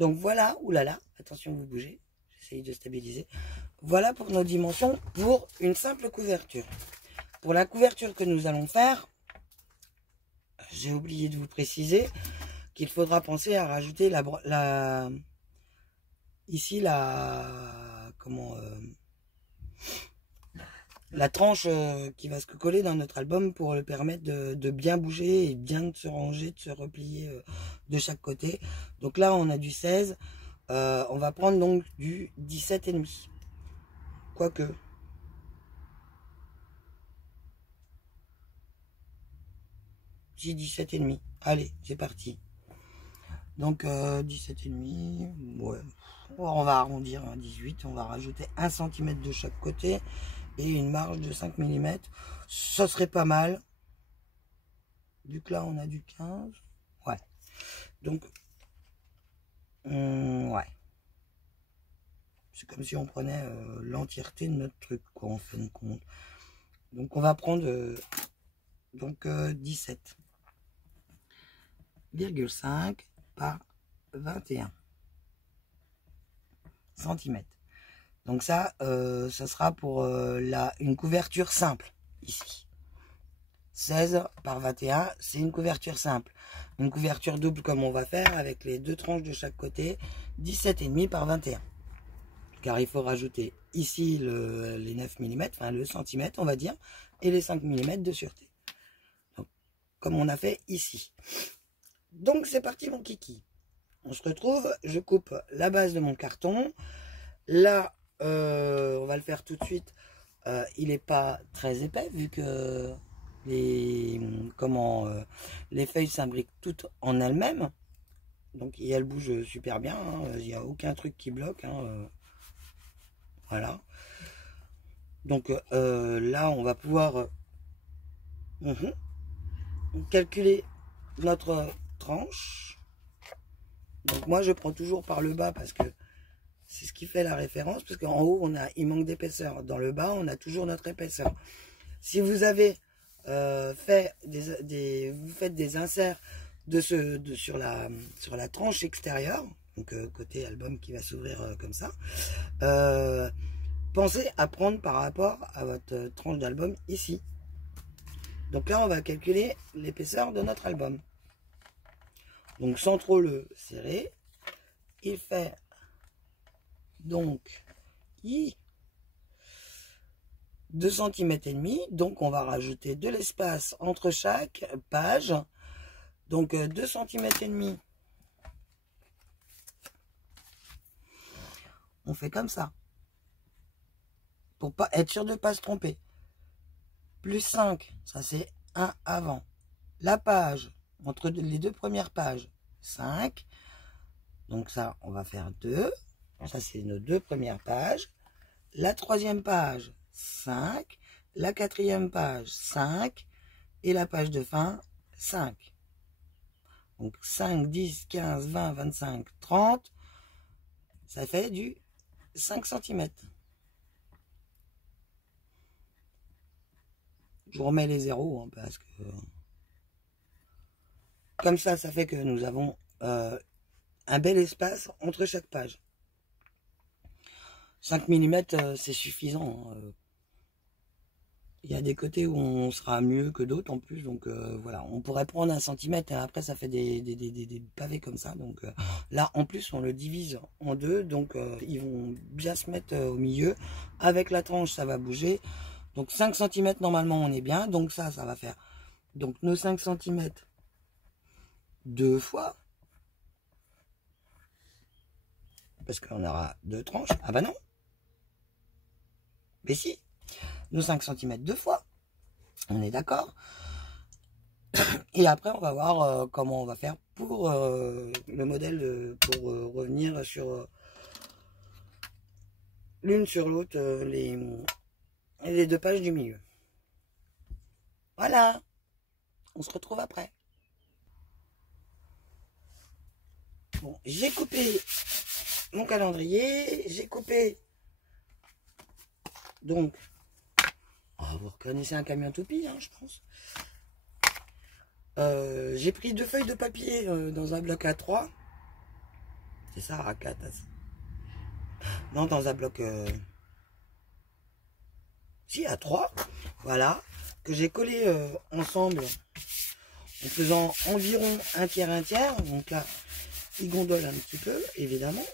Donc voilà, oulala, attention vous bougez, j'essaye de stabiliser. Voilà pour nos dimensions pour une simple couverture. Pour la couverture que nous allons faire, j'ai oublié de vous préciser qu'il faudra penser à rajouter ici la tranche qui va se coller dans notre album pour le permettre de bien bouger et bien de se ranger, de se replier de chaque côté. Donc là on a du 16, on va prendre donc du 17,5. Quoique. J'ai 17,5. Allez, c'est parti. Donc 17,5. Ouais. On va arrondir à 18. On va rajouter 1 cm de chaque côté et une marge de 5 mm. Ça serait pas mal. Du coup là on a du 15. Ouais. Donc ouais. C'est comme si on prenait l'entièreté de notre truc, quoi, en fin de compte. Donc on va prendre 17,5 par 21 cm. Donc ça, ça sera pour une couverture simple, ici. 16 par 21, c'est une couverture simple. Une couverture double comme on va faire avec les deux tranches de chaque côté, 17,5 par 21. Car il faut rajouter ici les 9 mm, enfin le centimètre on va dire, et les 5 mm de sûreté. Donc, comme on a fait ici. Donc c'est parti mon kiki. On se retrouve, je coupe la base de mon carton. Là, on va le faire tout de suite. Il n'est pas très épais vu que les feuilles s'imbriquent toutes en elles-mêmes. Donc et elles bougent super bien. Hein. Il n'y a aucun truc qui bloque. Hein. Voilà. Donc là, on va pouvoir calculer notre tranche. Donc moi, je prends toujours par le bas parce que c'est ce qui fait la référence. Parce qu'en haut, il manque d'épaisseur. Dans le bas, on a toujours notre épaisseur. Si vous avez vous faites des inserts sur la tranche extérieure, donc côté album qui va s'ouvrir comme ça, pensez à prendre par rapport à votre tranche d'album ici. Donc là, on va calculer l'épaisseur de notre album. Donc sans trop le serrer, il fait donc 2 cm et demi. Donc on va rajouter de l'espace entre chaque page. Donc 2 cm et demi. On fait comme ça. Pour pas être sûr de ne pas se tromper. Plus 5, ça c'est 1 avant. La page, entre les deux premières pages, 5. Donc ça, on va faire 2. Ça c'est nos deux premières pages. La troisième page, 5. La quatrième page, 5. Et la page de fin, 5. Donc 5, 10, 15, 20, 25, 30. Ça fait du 5 cm. Je vous remets les zéros, hein, parce que comme ça fait que nous avons un bel espace entre chaque page. 5 mm, c'est suffisant. Il y a des côtés où on sera mieux que d'autres en plus. Donc voilà, on pourrait prendre 1 cm et après ça fait des pavés comme ça. Donc là, en plus, on le divise en deux. Donc ils vont bien se mettre au milieu. Avec la tranche, ça va bouger. Donc 5 cm normalement on est bien. Donc ça va faire donc nos 5 cm deux fois. Parce qu'on aura deux tranches. Ah bah non. Mais si. Nos 5 cm deux fois. On est d'accord. Et après on va voir comment on va faire pour le modèle. Pour revenir sur l'une sur l'autre les deux pages du milieu. Voilà. On se retrouve après. Bon, j'ai coupé mon calendrier. J'ai coupé. Donc, vous reconnaissez un camion toupie, hein, je pense. J'ai pris 2 feuilles de papier dans un bloc A3. C'est ça, à 4. Non, dans un bloc... Si, à 3. Voilà. Que j'ai collé ensemble en faisant environ un tiers. Donc là, il gondole un petit peu, évidemment.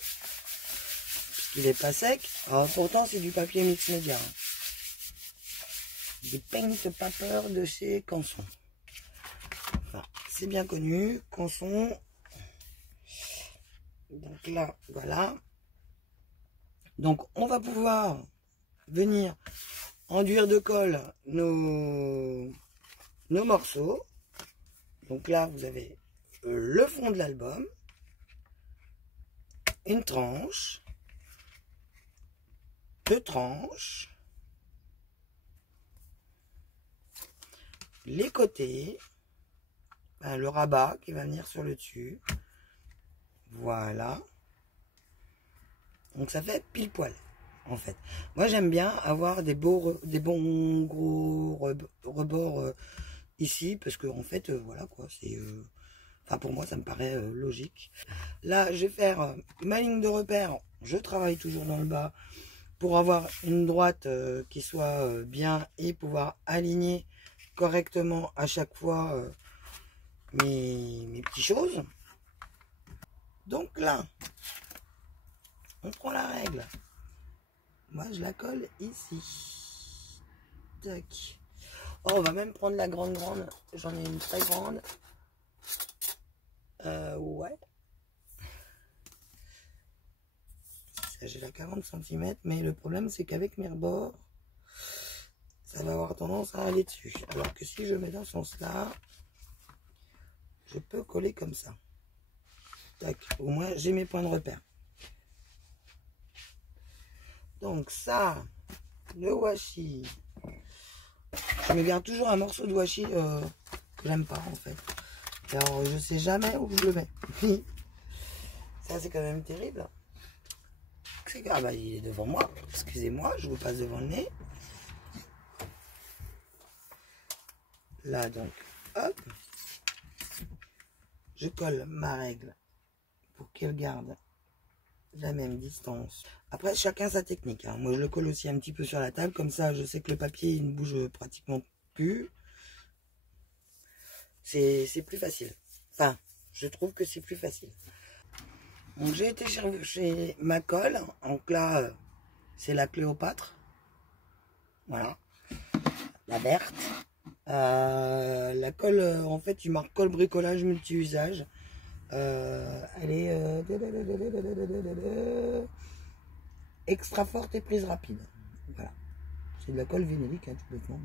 Puisqu'il n'est pas sec. Alors, pourtant, c'est du papier mix média. Des paint paper de chez Canson. Enfin, c'est bien connu. Canson. Donc là, voilà. Donc, on va pouvoir venir enduire de colle nos morceaux. Donc là, vous avez le fond de l'album, une tranche, 2 tranches, les côtés, le rabat qui va venir sur le dessus. Voilà. Donc ça fait pile poil, en fait. Moi, j'aime bien avoir des bons gros rebords ici, parce que en fait, voilà quoi, c'est... Enfin, pour moi, ça me paraît logique. Là, je vais faire ma ligne de repère. Je travaille toujours dans le bas pour avoir une droite qui soit bien et pouvoir aligner correctement à chaque fois mes petites choses. Donc là, on prend la règle. Moi, je la colle ici. Tac. Oh, on va même prendre la grande. J'en ai une très grande. Ouais. J'ai la 40 cm, mais le problème, c'est qu'avec mes rebords, ça va avoir tendance à aller dessus. Alors que si je mets dans ce sens-là, je peux coller comme ça. Tac. Au moins, j'ai mes points de repère. Donc ça, le washi, je me garde toujours un morceau de washi que j'aime pas en fait. Alors je sais jamais où je le mets. Ça c'est quand même terrible. Ah bah il est devant moi, excusez-moi, je vous passe devant le nez. Là donc, hop, je colle ma règle pour qu'elle garde la même distance. Après, chacun sa technique. Hein. Moi, je le colle aussi un petit peu sur la table. Comme ça, je sais que le papier, il ne bouge pratiquement plus. C'est plus facile. Enfin, je trouve que c'est plus facile. Donc, j'ai été chercher ma colle. Donc là, c'est la Cléopâtre. Voilà. La verte. La colle, en fait, il marque colle bricolage multi-usage. Elle est extra forte et prise rapide. Voilà. C'est de la colle vinylique, hein, tout bêtement.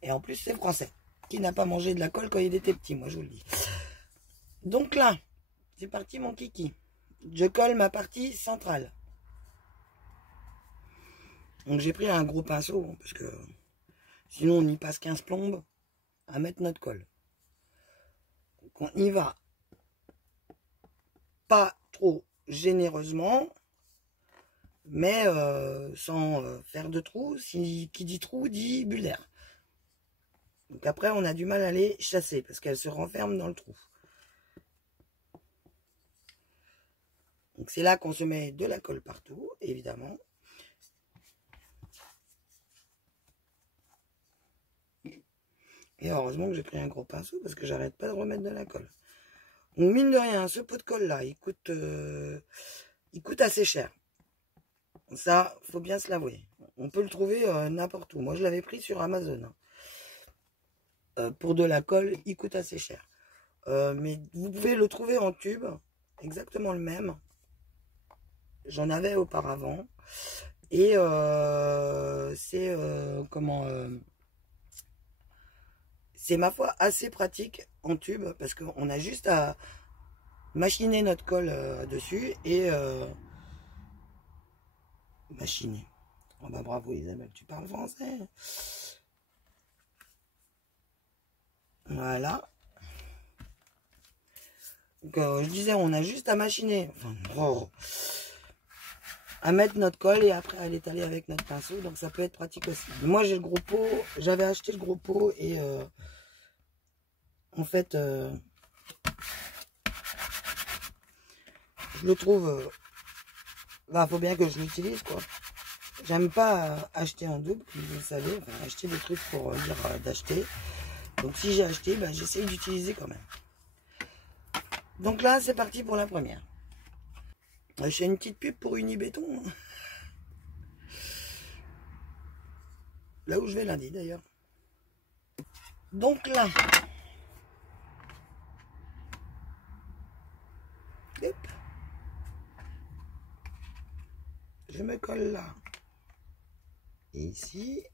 Et en plus, c'est français. Qui n'a pas mangé de la colle quand il était petit, moi je vous le dis. Donc là, c'est parti mon kiki. Je colle ma partie centrale. Donc j'ai pris un gros pinceau, parce que sinon on y passe 15 plombes à mettre notre colle. Donc on y va pas trop généreusement, mais sans faire de trous. Qui dit trou dit bulle d'air. Donc après on a du mal à les chasser parce qu'elles se renferment dans le trou. Donc c'est là qu'on se met de la colle partout, évidemment. Et heureusement que j'ai pris un gros pinceau parce que j'arrête pas de remettre de la colle. Donc mine de rien, ce pot de colle là, il coûte assez cher. Ça, faut bien se l'avouer. On peut le trouver n'importe où. Moi, je l'avais pris sur Amazon. Pour de la colle, il coûte assez cher. Mais vous pouvez le trouver en tube, exactement le même. J'en avais auparavant. Et c'est c'est ma foi assez pratique en tube parce qu'on a juste à machiner notre colle dessus et machiner. Oh bah bravo Isabelle, tu parles français. Voilà. Donc je disais, on a juste à machiner. Enfin, oh, à mettre notre colle et après à l'étaler avec notre pinceau. Donc ça peut être pratique aussi. Moi j'ai le gros pot, j'avais acheté le gros pot et en fait Je le trouve... Bah, faut bien que je l'utilise, quoi. J'aime pas acheter en double, comme vous le savez. Enfin, acheter des trucs pour dire d'acheter. Donc, si j'ai acheté, bah, j'essaye d'utiliser quand même. Donc là, c'est parti pour la première. Je fais une petite pub pour Unibéton. Là où je vais lundi, d'ailleurs. Donc là... Hop. Je me colle là. Et ici.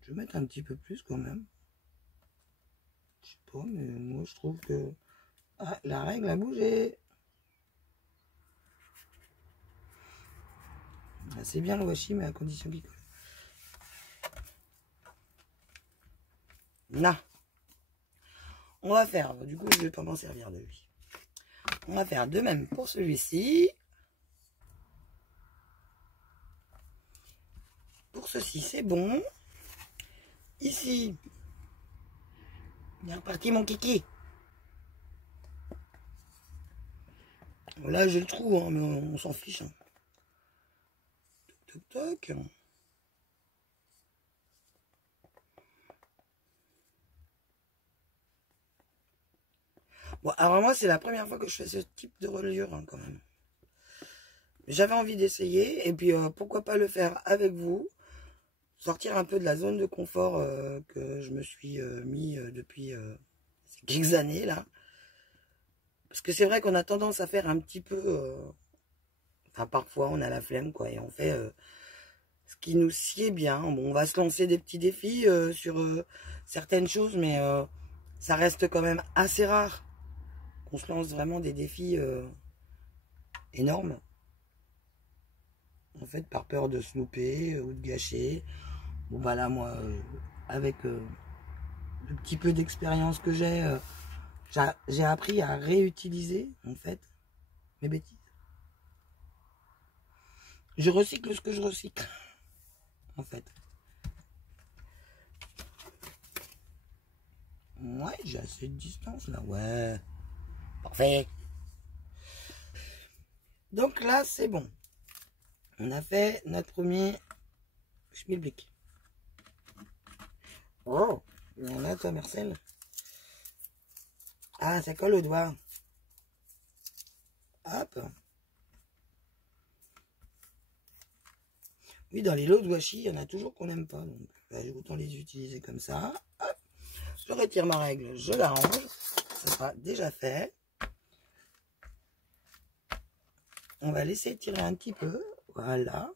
Je vais mettre un petit peu plus quand même. Je sais pas, mais moi je trouve que... Ah, la règle a bougé. Ah, c'est bien le washi, mais à condition qu'il colle. Là. On va faire, du coup je vais pas m'en servir de lui. On va faire de même pour celui-ci. Pour ceci, c'est bon. Ici, il est reparti mon kiki. Là, j'ai le trou, hein, mais on s'en fiche. Hein. Toc, toc, toc. Bon, alors moi, c'est la première fois que je fais ce type de reliure, hein, quand même. J'avais envie d'essayer, et puis pourquoi pas le faire avec vous. Sortir un peu de la zone de confort que je me suis mis depuis quelques années, là. Parce que c'est vrai qu'on a tendance à faire un petit peu... Enfin, parfois, on a la flemme, quoi, et on fait ce qui nous sied bien. Bon, on va se lancer des petits défis sur certaines choses, mais ça reste quand même assez rare qu'on se lance vraiment des défis énormes. En fait, par peur de se louper ou de gâcher. Bon, voilà, moi, avec le petit peu d'expérience que j'ai appris à réutiliser, en fait, mes bêtises. Je recycle ce que je recycle, en fait. Ouais, j'ai assez de distance, là, ouais. Parfait. Donc là, c'est bon. On a fait notre premier schmilblick. Oh, il y en a, toi, Marcel. Ah, ça colle au doigt. Hop. Oui, dans les lots de washi, il y en a toujours qu'on n'aime pas. Donc, bah, autant les utiliser comme ça. Hop. Je retire ma règle, je la range. Ça sera déjà fait. On va laisser tirer un petit peu. Voilà.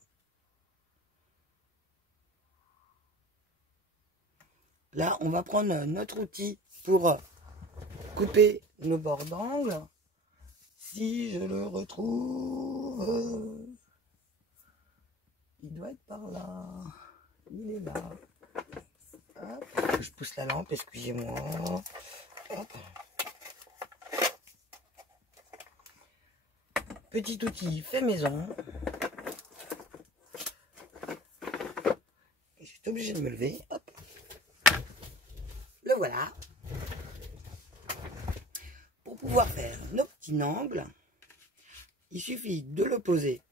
Là, on va prendre notre outil pour couper nos bords d'angle. Si je le retrouve, il doit être par là. Il est là. Hop. Je pousse la lampe, excusez-moi. Hop. Petit outil fait maison. J'étais obligé de me lever. Hop. Le voilà. Pour pouvoir faire nos petits angles, il suffit de le poser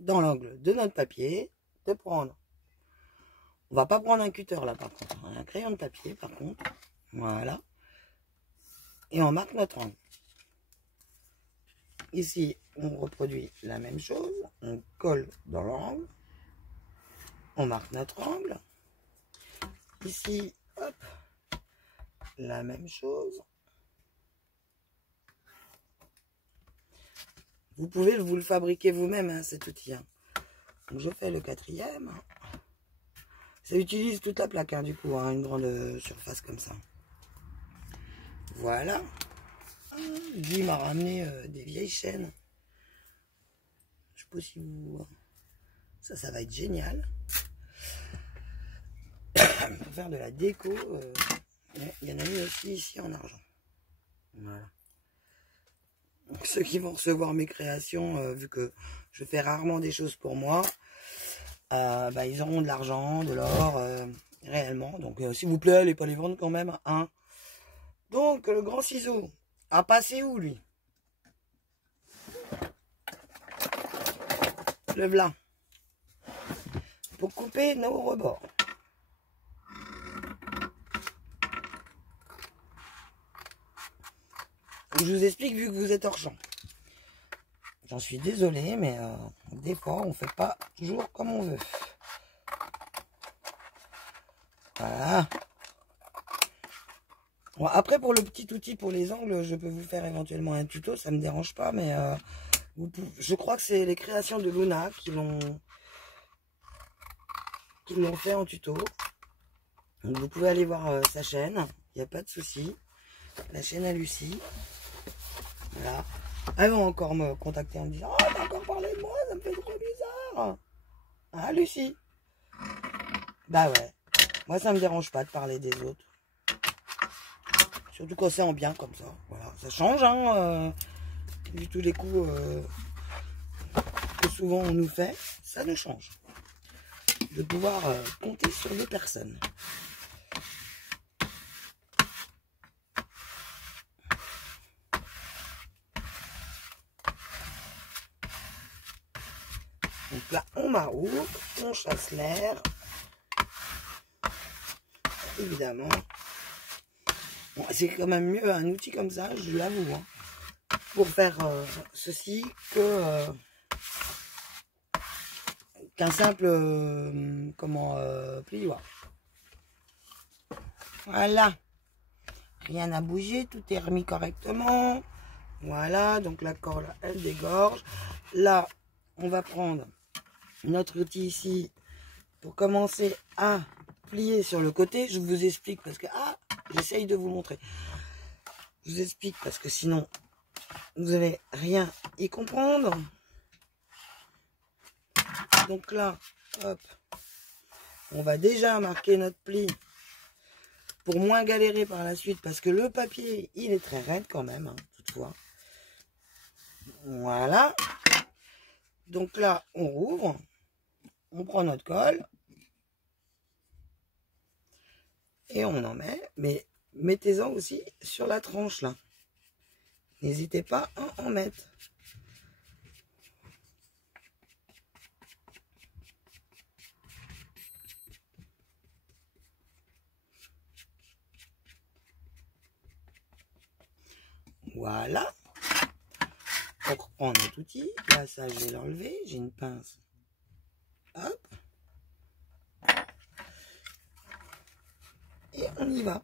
dans l'angle de notre papier, de prendre. On va pas prendre un cutter là par contre, un crayon de papier par contre. Voilà. Et on marque notre angle. Ici, on reproduit la même chose. On colle dans l'angle. On marque notre angle. Ici, hop, la même chose. Vous pouvez vous le fabriquer vous-même, hein, cet outil. Hein. Donc, je fais le quatrième. Ça utilise toute la plaque, hein, du coup, hein, une grande surface comme ça. Voilà. Guy m'a ramené des vieilles chaînes. Je sais pas si vous... Ça va être génial. Pour faire de la déco, il y en a mis aussi ici en argent. Voilà. Donc, ceux qui vont recevoir mes créations, vu que je fais rarement des choses pour moi, bah, ils auront de l'argent, de l'or, réellement. Donc, s'il vous plaît, allez pas les vendre quand même, hein. Donc, le grand ciseau a passé où, lui? Le blanc. Pour couper nos rebords. Je vous explique vu que vous êtes hors champ. J'en suis désolé, mais des fois, on ne fait pas toujours comme on veut. Voilà. Bon, après, pour le petit outil pour les angles, je peux vous faire éventuellement un tuto, ça ne me dérange pas, mais je crois que c'est les créations de Luna qui l'ont fait en tuto. Donc, vous pouvez aller voir sa chaîne, il n'y a pas de souci. La chaîne à Lucie. Voilà. Elles vont encore me contacter en me disant « Oh, t'as encore parlé de moi, ça me fait trop bizarre !» Hein, Lucie? Bah ouais. Moi, ça me dérange pas de parler des autres. Surtout quand c'est en bien comme ça. Voilà. Ça change, hein. Vu tous les coups que souvent on nous fait, ça nous change. De pouvoir compter sur des personnes. Donc là, on maroule, on chasse l'air. Évidemment. Bon, c'est quand même mieux un outil comme ça, je l'avoue. Hein, pour faire ceci qu'un simple plioir. Voilà. Rien n'a bougé, tout est remis correctement. Voilà, donc la corde, elle dégorge. Là, on va prendre notre outil ici pour commencer à plier sur le côté. Je vous explique parce que j'essaye de vous montrer. Je vous explique parce que sinon vous n'allez rien y comprendre. Donc là, hop, on va déjà marquer notre pli pour moins galérer par la suite parce que le papier il est très raide quand même, hein, toutefois. Voilà. Donc là, on rouvre, on prend notre colle et on en met, mais mettez-en aussi sur la tranche là. N'hésitez pas à en mettre. Voilà. On reprend notre outil. Là, ça, je vais l'enlever. J'ai une pince. Hop. Et on y va.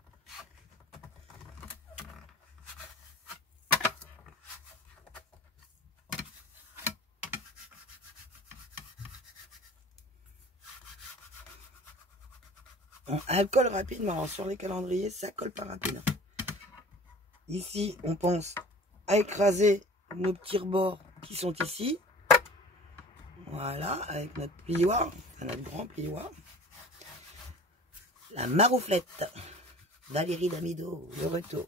Bon, elle colle rapidement. Alors, sur les calendriers, ça colle pas rapidement. Ici, on pense à écraser nos petits rebords qui sont ici. Voilà, avec notre plioir, enfin notre grand plioir. La marouflette d'Alérie Damido, le retour.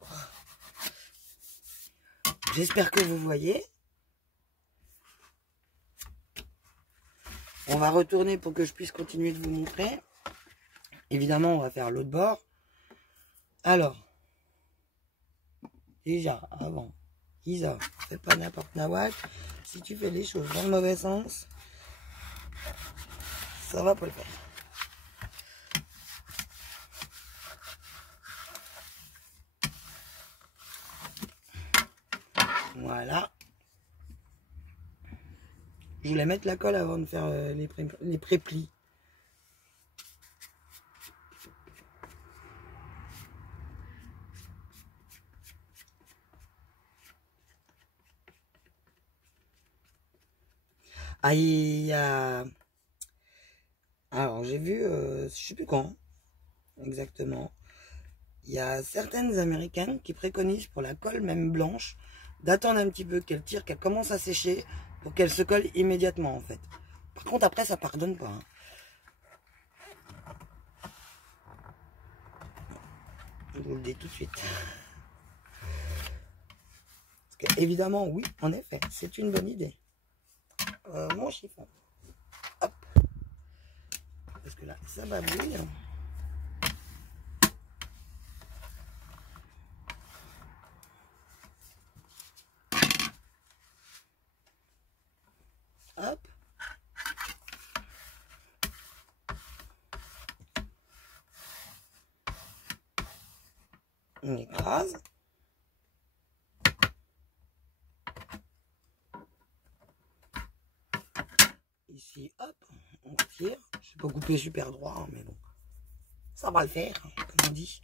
J'espère que vous voyez. On va retourner pour que je puisse continuer de vous montrer. Évidemment, on va faire l'autre bord. Alors, déjà, avant, Isa, fais pas n'importe nawak. Si tu fais les choses dans le mauvais sens, ça va pas le faire. Voilà. Je voulais mettre la colle avant de faire les préplis. Ah, il y a... Alors, j'ai vu, je sais plus quand, exactement. Il y a certaines américaines qui préconisent pour la colle, même blanche, d'attendre un petit peu qu'elle tire, qu'elle commence à sécher, pour qu'elle se colle immédiatement, en fait. Par contre, après, ça pardonne pas. Hein. Je vous le dis tout de suite. Parce que, évidemment, oui, en effet, c'est une bonne idée. Mon chiffon. Hop. Parce que là, ça va bouillir. On écrase. Ici, hop, on retire. Je n'ai pas coupé super droit, hein, mais bon, ça va le faire, hein, comme on dit.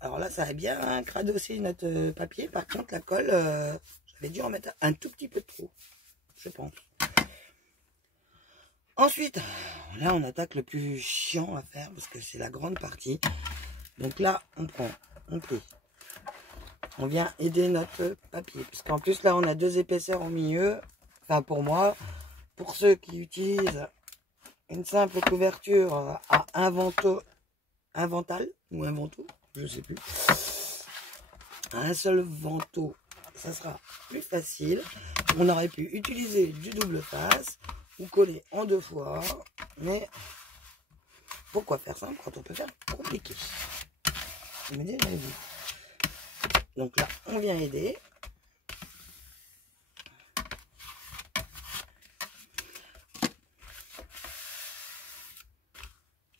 Alors là, ça a bien cradossé notre papier. Par contre, la colle, j'avais dû en mettre un tout petit peu de trop, je pense. Ensuite, là, on attaque le plus chiant à faire parce que c'est la grande partie. Donc là, on prend, on plie. On vient aider notre papier. Parce qu'en plus, là, on a 2 épaisseurs au milieu. Enfin, pour moi, pour ceux qui utilisent une simple couverture à invental ou invento, je sais plus. Un seul vento, ça sera plus facile. On aurait pu utiliser du double face ou coller en 2 fois, mais pourquoi faire simple quand on peut faire compliqué? Je me dis, j'avais vu. Donc là, on vient aider.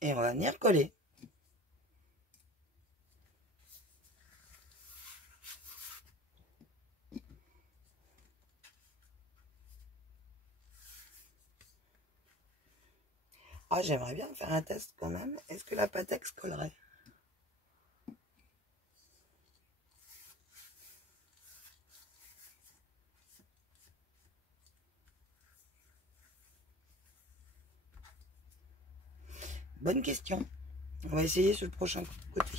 Et on va venir coller. Ah, j'aimerais bien faire un test quand même. Est-ce que la Patex collerait? Bonne question. On va essayer sur le prochain côté.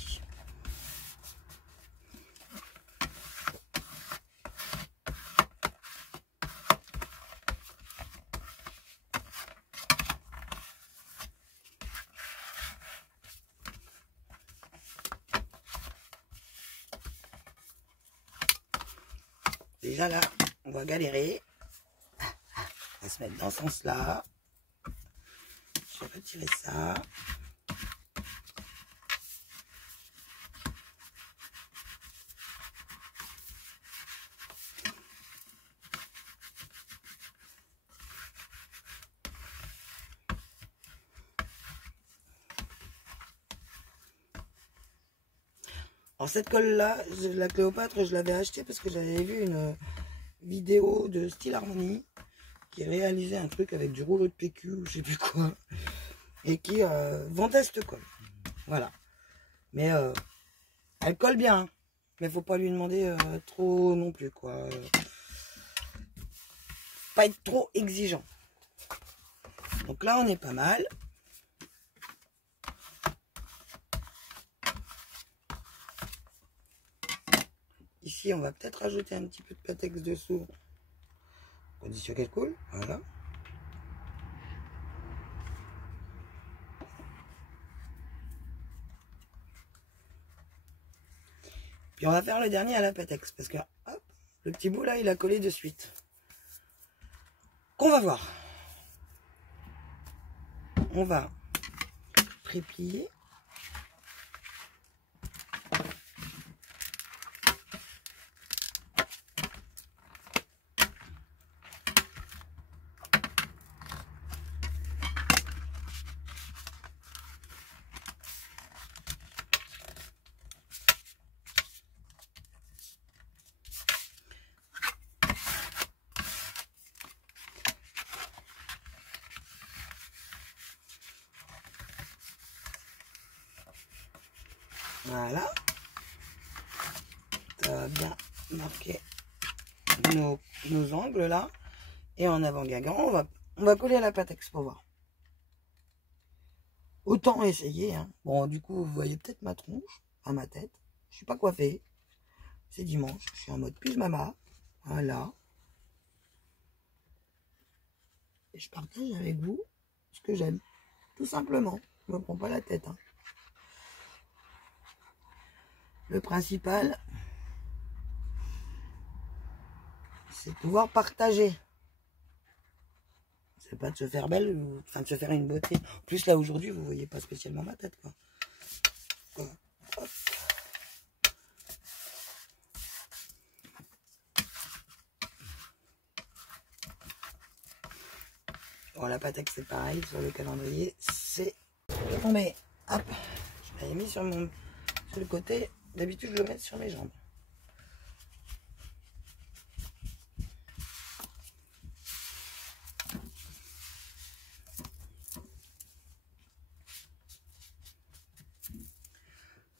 Déjà là, on va galérer. On va se mettre dans ce sens-là. Je vais retirer ça. Alors cette colle-là, la Cléopâtre, je l'avais achetée parce que j'avais vu une vidéo de Style Harmony qui réalisait un truc avec du rouleau de PQ ou je sais plus quoi et qui vendait cette colle. Voilà. Mais elle colle bien, hein. Mais faut pas lui demander trop non plus, quoi. Pas être trop exigeant. Donc là, on est pas mal. Ici, on va peut-être rajouter un petit peu de Patex dessous. Condition qu'elle coule, voilà. Puis on va faire le dernier à la Patex, parce que hop, le petit bout là, il a collé de suite. Qu'on va voir. On va préplier. Voilà. Ça va bien marquer nos angles là. Et en avant-gagant, on va coller à la Patex pour voir. Autant essayer. Hein. Bon, du coup, vous voyez peut-être ma tronche, à ma tête. Je suis pas coiffé. C'est dimanche. Je suis en mode pyjama. Voilà. Et je partage avec vous ce que j'aime. Tout simplement. Je me prends pas la tête. Hein. Le principal, c'est de pouvoir partager. C'est pas de se faire belle, ou enfin de se faire une beauté. En plus, là, aujourd'hui, vous voyez pas spécialement ma tête, quoi. Hop. Bon, la Patex, c'est pareil. Sur le calendrier, c'est tombé. Hop. Je l'avais mis sur le côté. D'habitude, je le mets sur mes jambes.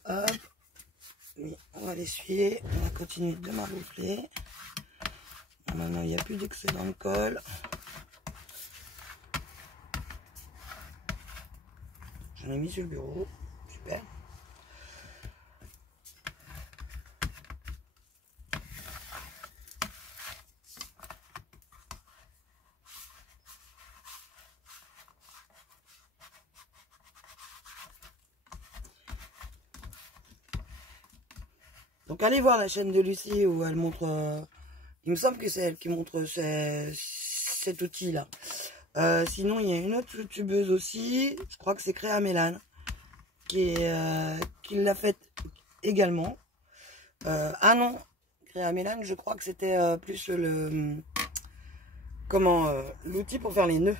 Hop. Oui, on va l'essuyer. On va continuer de m'arboufler. Maintenant, il n'y a plus d'excédent de colle. J'en ai mis sur le bureau. Super. Donc allez voir la chaîne de Lucie où elle montre, il me semble que c'est elle qui montre cet outil là. Sinon il y a une autre youtubeuse aussi, je crois que c'est Créa Mélane, qui l'a faite également. Ah non, Créa Mélane, je crois que c'était plus l'outil pour faire les nœuds.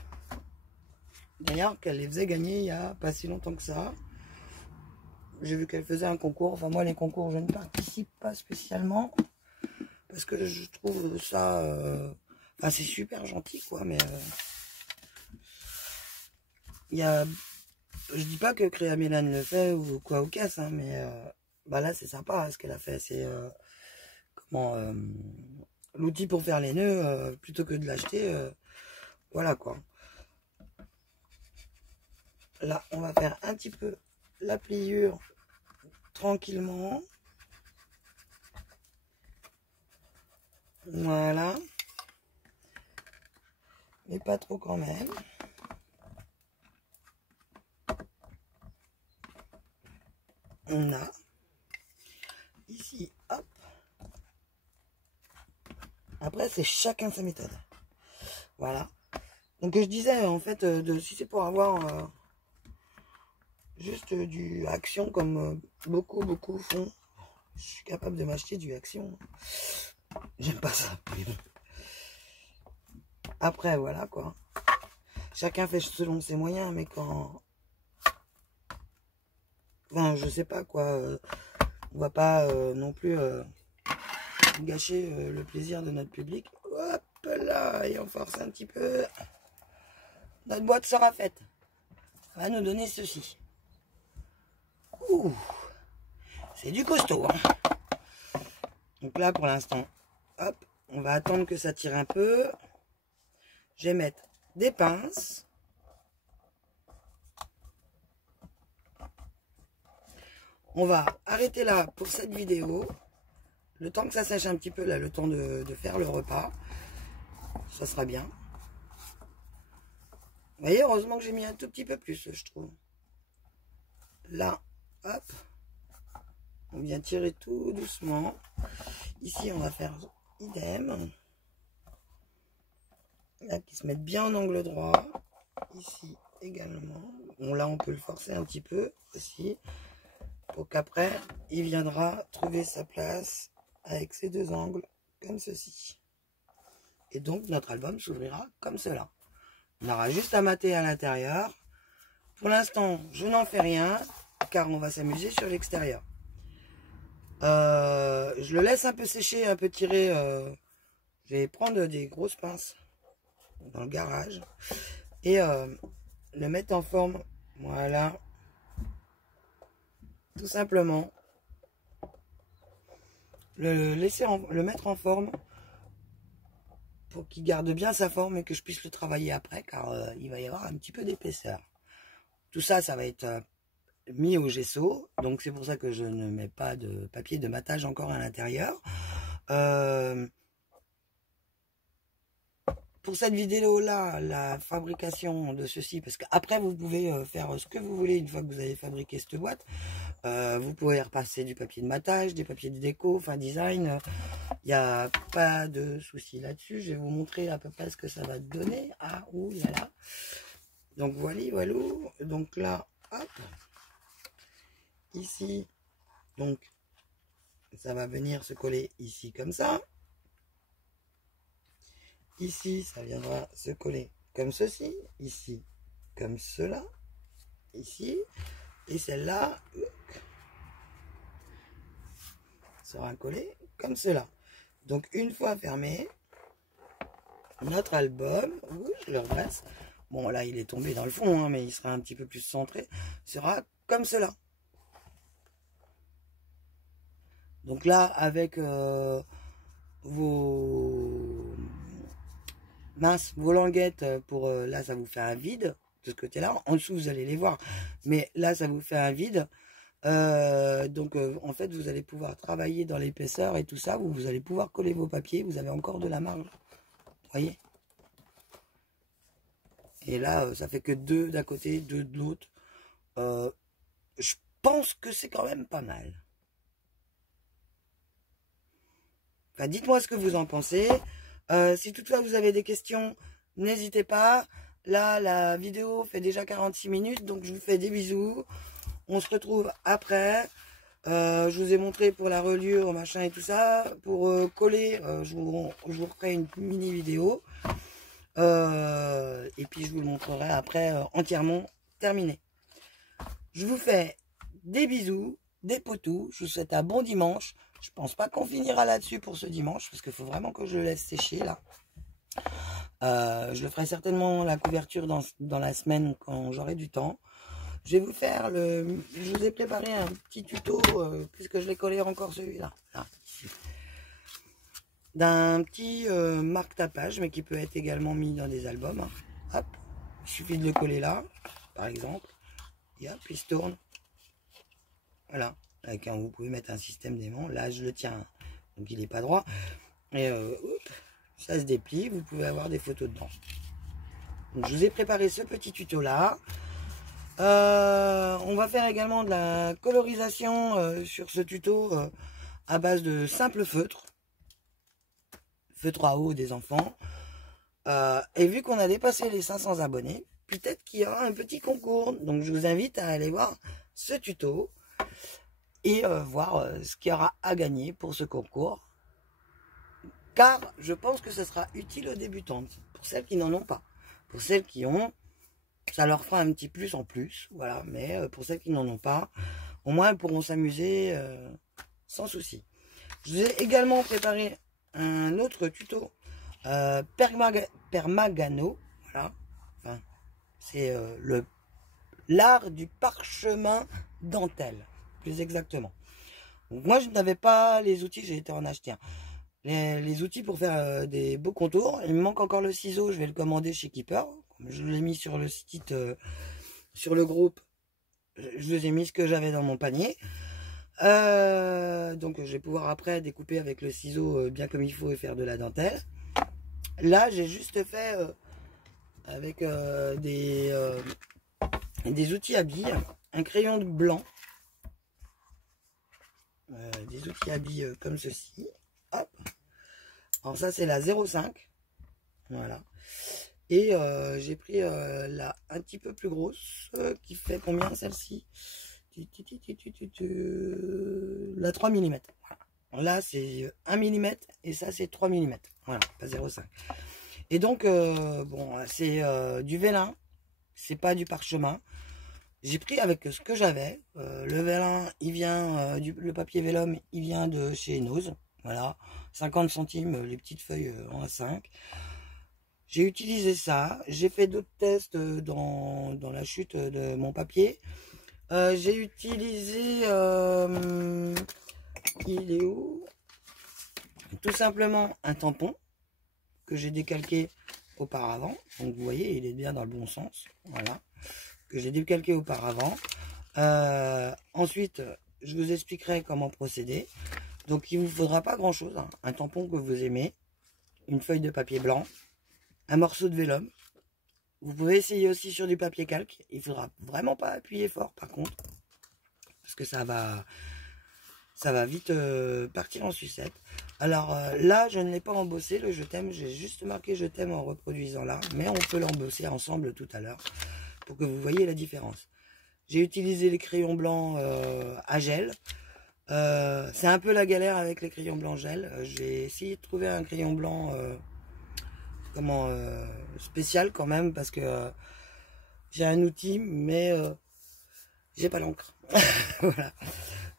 D'ailleurs qu'elle les faisait gagner il n'y a pas si longtemps que ça. J'ai vu qu'elle faisait un concours. Enfin, moi, les concours, je ne participe pas spécialement. Parce que je trouve ça... Enfin, c'est super gentil, quoi. Mais... Je dis pas que Créa Mélane le fait ou quoi au casse. Hein, mais bah là, c'est sympa ce qu'elle a fait. C'est... l'outil pour faire les nœuds, plutôt que de l'acheter. Voilà, quoi. Là, on va faire un petit peu la pliure tranquillement. Voilà. Mais pas trop quand même. On a ici, hop. Après, c'est chacun sa méthode. Voilà. Donc, je disais, en fait, si c'est pour avoir juste du Action, comme beaucoup font, je suis capable de m'acheter du Action. J'aime pas ça. Mais bon. Après, voilà, quoi. Chacun fait selon ses moyens, mais quand... Enfin, je sais pas, quoi. On va pas non plus gâcher le plaisir de notre public. Hop là, et on force un petit peu. Notre boîte sera faite. Ça va nous donner ceci. Ouh, c'est du costaud. Hein. Donc là, pour l'instant, hop, on va attendre que ça tire un peu. Je vais mettre des pinces. On va arrêter là pour cette vidéo. Le temps que ça sèche un petit peu, là, le temps de faire le repas. Ça sera bien. Vous voyez, heureusement que j'ai mis un tout petit peu plus, je trouve. Là, hop. On vient tirer tout doucement. Ici, on va faire idem. Là, qui se mettent bien en angle droit. Ici également. Bon, là, on peut le forcer un petit peu aussi. Pour qu'après, il viendra trouver sa place avec ces deux angles, comme ceci. Et donc, notre album s'ouvrira comme cela. On aura juste à mater à l'intérieur. Pour l'instant, je n'en fais rien, car on va s'amuser sur l'extérieur. Je le laisse un peu sécher, un peu tirer. Je vais prendre des grosses pinces dans le garage et le mettre en forme. Voilà. Tout simplement. Le mettre en forme pour qu'il garde bien sa forme et que je puisse le travailler après, car il va y avoir un petit peu d'épaisseur. Tout ça, ça va être mis au gesso, donc c'est pour ça que je ne mets pas de papier de matage encore à l'intérieur. Pour cette vidéo là, la fabrication de ceci, parce qu'après vous pouvez faire ce que vous voulez une fois que vous avez fabriqué cette boîte. Vous pouvez repasser du papier de matage, des papiers de déco, enfin design, il n'y a pas de souci là-dessus. Je vais vous montrer à peu près ce que ça va donner. Ah, ouh là là. Donc voilà. Donc là, hop. Ici, donc ça va venir se coller ici comme ça. Ici, ça viendra se coller comme ceci. Ici, comme cela. Ici. Et celle-là, sera collé comme cela. Donc une fois fermé, notre album, je le redresse. Bon là il est tombé dans le fond, hein, mais il sera un petit peu plus centré, sera comme cela. Donc là avec vos languettes pour là ça vous fait un vide de ce côté là, en dessous vous allez les voir, mais là ça vous fait un vide. Donc en fait vous allez pouvoir travailler dans l'épaisseur et tout ça, vous allez pouvoir coller vos papiers, vous avez encore de la marge, vous voyez. Et là ça fait que 2 d'un côté, 2 de l'autre. Je pense que c'est quand même pas mal. Enfin, dites-moi ce que vous en pensez. Si toutefois vous avez des questions, n'hésitez pas. Là la vidéo fait déjà 46 minutes, donc je vous fais des bisous. On se retrouve après. Je vous ai montré pour la reliure, machin et tout ça. Pour coller, je vous referai une mini vidéo. Et puis je vous le montrerai après entièrement terminé. Je vous fais des bisous, des potous. Je vous souhaite un bon dimanche. Je pense pas qu'on finira là-dessus pour ce dimanche, parce qu'il faut vraiment que je le laisse sécher là. Je le ferai certainement la couverture dans la semaine quand j'aurai du temps. Je vais vous faire je vous ai préparé un petit tuto, puisque je l'ai collé encore celui-là, d'un petit marque-tapage, mais qui peut être également mis dans des albums. Hein. Hop, il suffit de le coller là, par exemple, et hop, il se tourne. Voilà, vous pouvez mettre un système d'aimant. Là, je le tiens, donc il n'est pas droit. Et hop, ça se déplie, vous pouvez avoir des photos dedans. Donc, je vous ai préparé ce petit tuto-là. On va faire également de la colorisation sur ce tuto à base de simple feutre à eau des enfants. Et vu qu'on a dépassé les 500 abonnés, peut-être qu'il y aura un petit concours. Donc je vous invite à aller voir ce tuto et voir ce qu'il y aura à gagner pour ce concours. Car je pense que ce sera utile aux débutantes, pour celles qui n'en ont pas. Pour celles qui ont, ça leur fera un petit plus en plus, voilà. Mais pour celles qui n'en ont pas, au moins elles pourront s'amuser sans souci. Je vous ai également préparé un autre tuto Permagano, voilà. Enfin, c'est l'art du parchemin dentelle, plus exactement. Donc, moi je n'avais pas les outils, j'ai été en acheter un. Les outils pour faire des beaux contours. Il me manque encore le ciseau, je vais le commander chez Keeper. Je l'ai mis sur le site, sur le groupe. Je vous ai mis ce que j'avais dans mon panier. Donc je vais pouvoir après découper avec le ciseau bien comme il faut et faire de la dentelle. Là j'ai juste fait avec des outils à billes, un crayon blanc, des outils à billes comme ceci. Hop. Alors ça c'est la 0,5. Voilà. Et j'ai pris la un petit peu plus grosse qui fait combien celle-ci? La 3 mm. Voilà. Là c'est 1 mm et ça c'est 3 mm. Voilà, pas 0,5. Et donc bon c'est du vélin, c'est pas du parchemin. J'ai pris avec ce que j'avais. Le vélin il vient le papier vélum il vient de chez Nose. Voilà, 50 centimes les petites feuilles en A5. J'ai utilisé ça. J'ai fait d'autres tests dans la chute de mon papier. J'ai utilisé... il est où? Tout simplement un tampon que j'ai décalqué auparavant. Donc vous voyez, il est bien dans le bon sens. Voilà. Que j'ai décalqué auparavant. Ensuite, je vous expliquerai comment procéder. Donc il ne vous faudra pas grand chose. Hein. Un tampon que vous aimez. Une feuille de papier blanc. Un morceau de vélum. Vous pouvez essayer aussi sur du papier calque. Il ne faudra vraiment pas appuyer fort par contre. Parce que ça va vite partir en sucette. Alors là, je ne l'ai pas embossé le je t'aime. J'ai juste marqué je t'aime en reproduisant là. Mais on peut l'embosser ensemble tout à l'heure. Pour que vous voyez la différence. J'ai utilisé les crayons blancs à gel. C'est un peu la galère avec les crayons blancs gel. J'ai essayé de trouver un crayon blanc spécial quand même parce que j'ai un outil mais j'ai pas l'encre. Voilà.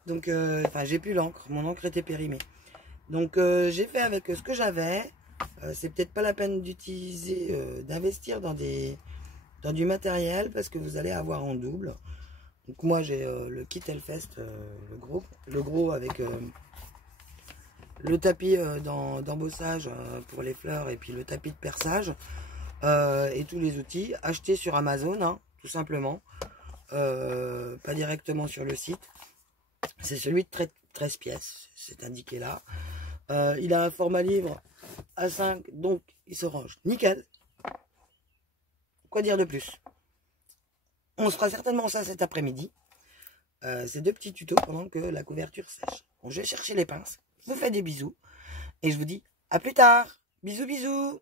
Donc, enfin, j'ai plus l'encre. Mon encre était périmée. Donc, j'ai fait avec ce que j'avais. C'est peut-être pas la peine d'utiliser, d'investir dans du matériel parce que vous allez avoir en double. Donc, moi, j'ai le kit Hellfest, le gros avec le tapis d'embossage pour les fleurs et puis le tapis de perçage et tous les outils achetés sur Amazon, hein, tout simplement. Pas directement sur le site. C'est celui de 13 pièces, c'est indiqué là. Il a un format livre A5, donc il se range nickel. Quoi dire de plus? On se fera certainement ça cet après-midi. C'est 2 petits tutos pendant que la couverture sèche. Bon, je vais chercher les pinces. Je vous fais des bisous. Et je vous dis à plus tard. Bisous bisous.